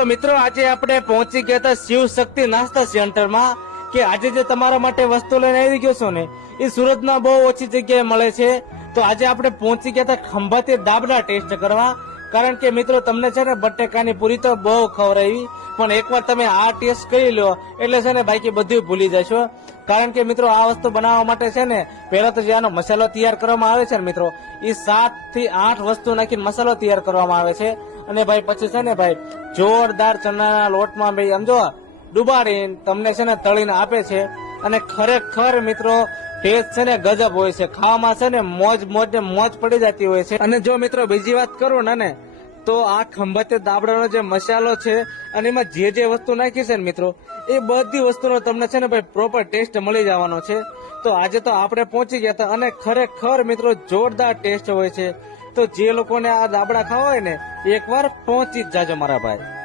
તો મિત્રો આજે આપણે પહોંચી ગયા હતા શિવ શક્તિ નાસ્તા સેન્ટરમાં કે આજે જે તમારા માટે વસ્તુ લઈને આવી ગયો છો ને એ સુરતમાં બહુ ઓછી જગ્યાએ મળે છે. તો આજે આપણે પહોંચી ગયા હતા ખંભાતી દાબડા ટેસ્ટ કરવા. કારણ કે મિત્રો તમને છે ને બટેકાની પૂરી તો બહુ ખવડાવી, પણ એકવાર તમે આ ટેસ્ટ કરી લો એટલે છે ને બાકી બધું ભૂલી જશો. કારણ કે મિત્રો આ વસ્તુ બનાવવા માટે છે ને પહેલા તો જે આનો મસાલો તૈયાર કરવામાં આવે છે ને મિત્રો એ 7 થી 8 વસ્તુ નાખીને મસાલો તૈયાર કરવામાં આવે છે. અને ભાઈ પછી છે ને ભાઈ જોરદાર ચણાના લોટમાં ભાઈ સમજો ડુબાડીને તમને છે ને તળીને આપે છે. અને ખરેખર મિત્રો ટેસ્ટ છે ને ગજબ હોય છે, ખાવામાં છે ને મોજ ને મોજ પડી જતી હોય છે. અને જો મિત્રો બીજી વાત કરું ને તો આ ખંભાતી દાબડાનો જે મસાલો છે અને એમાં જે વસ્તુ નાખી છે ને મિત્રો એ બધી વસ્તુનો તમને છે ને ભાઈ પ્રોપર ટેસ્ટ મળી જવાનો છે. તો આજે તો આપણે પહોંચી ગયા હતા અને ખરેખર મિત્રો જોરદાર ટેસ્ટ હોય છે. તો જે લોકોને આ દાબડા ખાવા હોય ને એકવાર પહોંચી જ જાજો મારા ભાઈ.